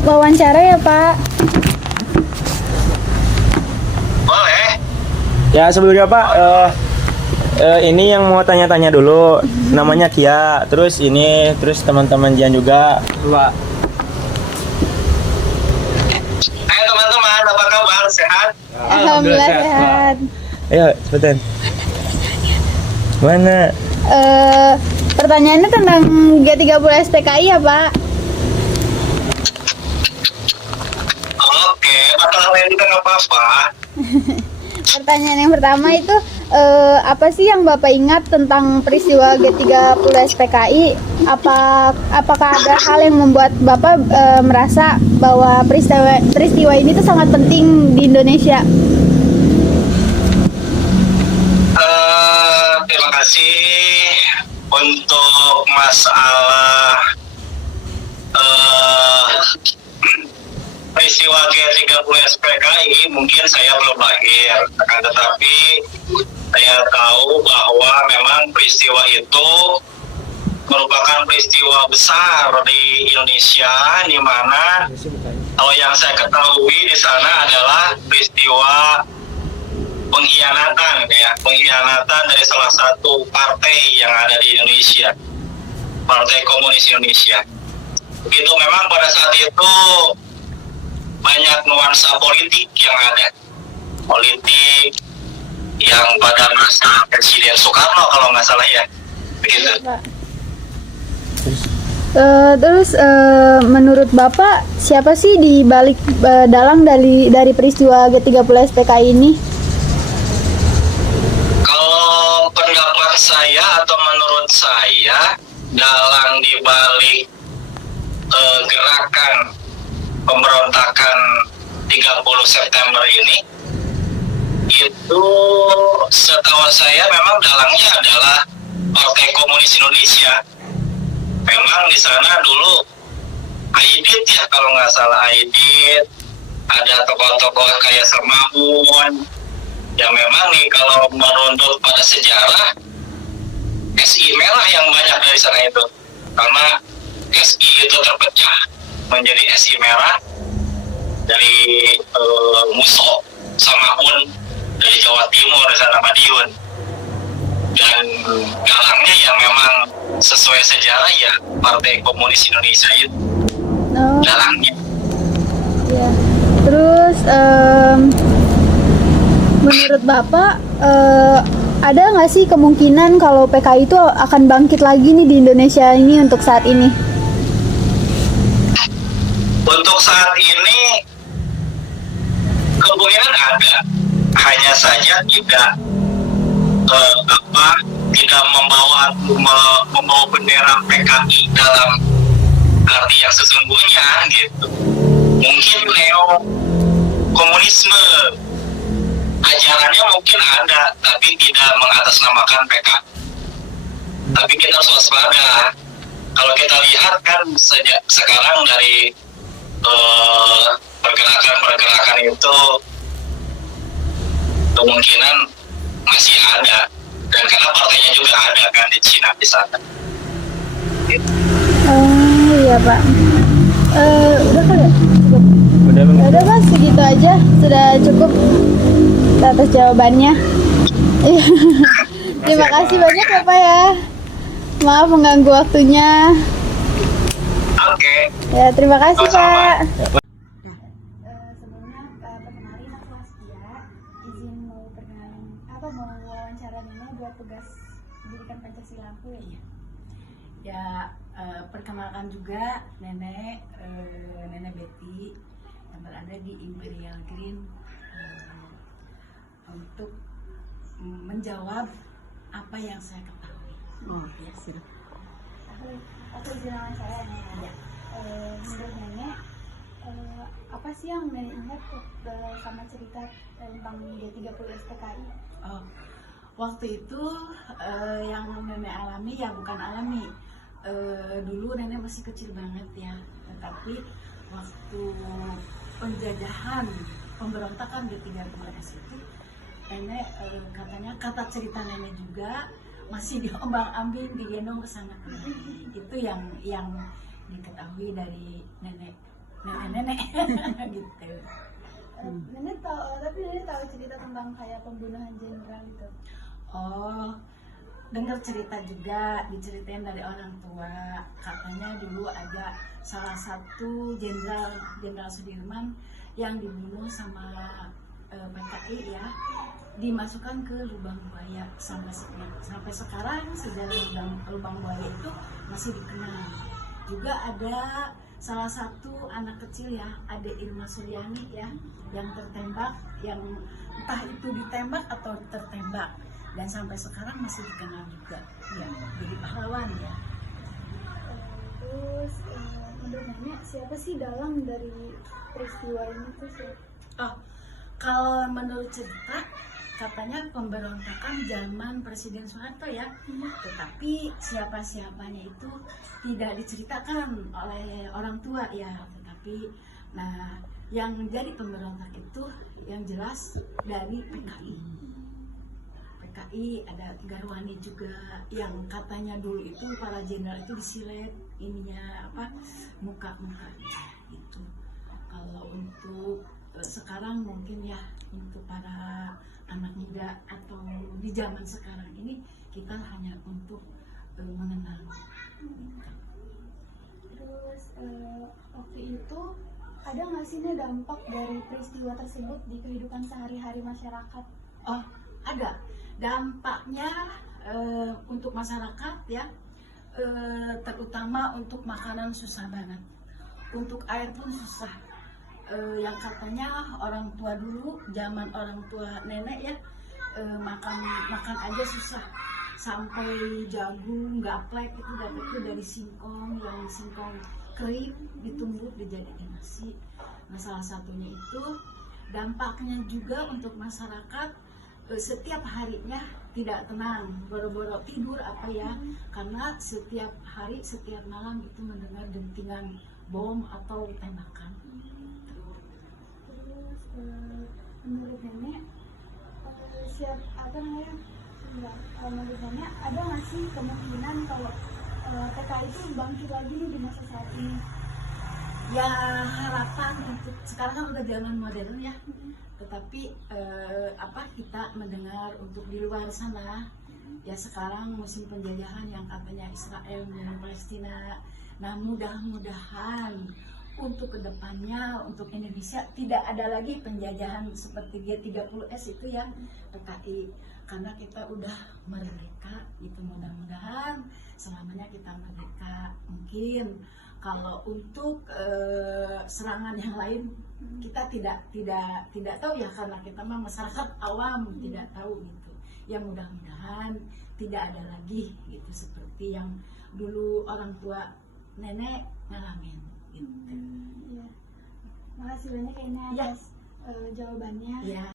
Wawancara ya Pak. Boleh. Ya sebelumnya Pak, ini yang mau tanya-tanya dulu, namanya Kia, terus teman-teman Jian juga, Pak. Hai teman-teman, apa kabar? Sehat? Alhamdulillah sehat. Ayo cepetan. Mana? Pertanyaannya tentang G30 SPKI ya Pak. Oke, masalah lain juga nggak apa-apa. Pertanyaan yang pertama itu apa sih yang Bapak ingat tentang peristiwa G30 SPKI? Apakah ada hal yang membuat Bapak merasa bahwa peristiwa ini tuh sangat penting di Indonesia? Terima kasih untuk masalah peristiwa G30 SPKI. Mungkin saya belum lahir, akan tetapi saya tahu bahwa memang peristiwa itu merupakan peristiwa besar di Indonesia, di mana kalau yang saya ketahui di sana adalah peristiwa pengkhianatan dari salah satu partai yang ada di Indonesia, Partai Komunis Indonesia. Begitu, memang pada saat itu banyak nuansa politik yang ada, politik yang pada masa Presiden Soekarno kalau nggak salah ya, begitu. Terus menurut Bapak siapa sih di balik dalang dari peristiwa G30 SPKI ini? Kalau pendapat saya atau menurut saya, dalang di balik gerakan pemberontakan 30 September ini, itu setahu saya memang dalangnya adalah Partai Komunis Indonesia. Memang di sana dulu Aidit ya, kalau nggak salah Aidit, ada tokoh-tokoh kayak Semaun. Ya memang nih kalau meruntut pada sejarah, SI Merah yang banyak dari sana itu, karena SI itu terpecah menjadi SI Merah dari Muso sama Un dari Jawa Timur, di sana Madiun, dan galangnya yang memang sesuai sejarah ya Partai Komunis Indonesia itu galangnya. Ya. Terus menurut Bapak ada nggak sih kemungkinan kalau PKI itu akan bangkit lagi nih di Indonesia ini untuk saat ini? Untuk saat ini kemungkinan ada, hanya saja tidak tidak membawa bendera PKI dalam arti yang sesungguhnya gitu. Mungkin neo komunisme ajarannya mungkin ada, tapi tidak mengatasnamakan PKI. Tapi kita harus waspada. Kalau kita lihat kan sejak sekarang dari pergerakan-pergerakan itu kemungkinan masih ada, dan karena partainya juga ada kan di Cina di sana. Oh iya Pak. Udah kali ya? Cukup. Udah Pak, segitu aja sudah cukup atas jawabannya. Terima kasih banyak ya Pak ya. Maaf mengganggu waktunya. Oke. Ya terima kasih Pak. Sebelumnya perkenalin aku Askia, izin mau wawancara Nina buat tugas pendidikan Pancasila aku ya. Ya perkenalkan juga nenek Betty yang berada di Imperial Green untuk menjawab apa yang saya ketahui. Oh Ya, silakan. Aku izin wawancara ya. Menurut nenek apa sih yang nenek ingat sama cerita tentang G30 SPKI? Oh, waktu itu yang nenek alami ya bukan alami. Dulu nenek masih kecil banget ya, tetapi waktu penjajahan pemberontakan G30S itu nenek katanya kata cerita nenek juga masih diombang-ambing digendong ke sana kemari. Itu yang diketahui dari nenek nenek gitu. Nenek tahu, tapi nenek tahu cerita tentang kayak pembunuhan jenderal itu. Oh, dengar cerita juga, diceritain dari orang tua. Katanya dulu ada salah satu jenderal Sudirman yang dibunuh sama PKI ya, dimasukkan ke lubang buaya. Sampai sekarang sejarah lubang buaya itu masih dikenal. Juga ada salah satu anak kecil ya, Ade Irma Suryani ya, yang tertembak, yang entah itu ditembak atau tertembak, dan sampai sekarang masih dikenal juga ya, jadi pahlawan ya. Terus menurut nenek siapa sih dalang dari peristiwa ini tuh siapa? Oh, kalau menurut cerita katanya pemberontakan zaman Presiden Soeharto ya, tetapi siapa-siapanya itu tidak diceritakan oleh orang tua ya, tetapi nah yang jadi pemberontak itu yang jelas dari PKI ada Garwani juga, yang katanya dulu itu para jenderal itu disilet ininya apa muka-mukanya itu. Kalau untuk sekarang mungkin ya, untuk para anak muda atau di zaman sekarang ini kita hanya untuk mengenal. Terus waktu itu ada nggak sih nih dampak dari peristiwa tersebut di kehidupan sehari-hari masyarakat? Oh, ada dampaknya untuk masyarakat ya, terutama untuk makanan susah banget, untuk air pun susah. Yang katanya orang tua dulu, zaman orang tua nenek ya, makan aja susah, sampai jagung gaplek itu dapetnya dari singkong, yang singkong kering ditumbuk dijadikan nasi. Nah, salah satunya itu dampaknya juga untuk masyarakat, setiap harinya tidak tenang, boro-boro tidur apa ya, karena setiap hari setiap malam itu mendengar dentingan bom atau tembakan. Menurut nenek menurut nenek ada nggak sih kemungkinan kalau PKI itu bangkit lagi nih di masa saat ini? Ya harapan untuk sekarang kan udah zaman modern ya, tetapi kita mendengar untuk di luar sana ya, sekarang musim penjajahan yang katanya Israel dan Palestina. Nah, mudah-mudahan untuk kedepannya, untuk Indonesia tidak ada lagi penjajahan seperti G30S itu ya, PKI, karena kita udah merdeka itu. Mudah-mudahan selamanya kita merdeka. Mungkin kalau untuk serangan yang lain kita tidak tahu ya, karena kita memang masyarakat awam tidak tahu gitu ya. Mudah-mudahan tidak ada lagi gitu seperti yang dulu orang tua nenek ngalamin gitu. Ya. Makasih banyak ya Nek atas jawabannya. Ya.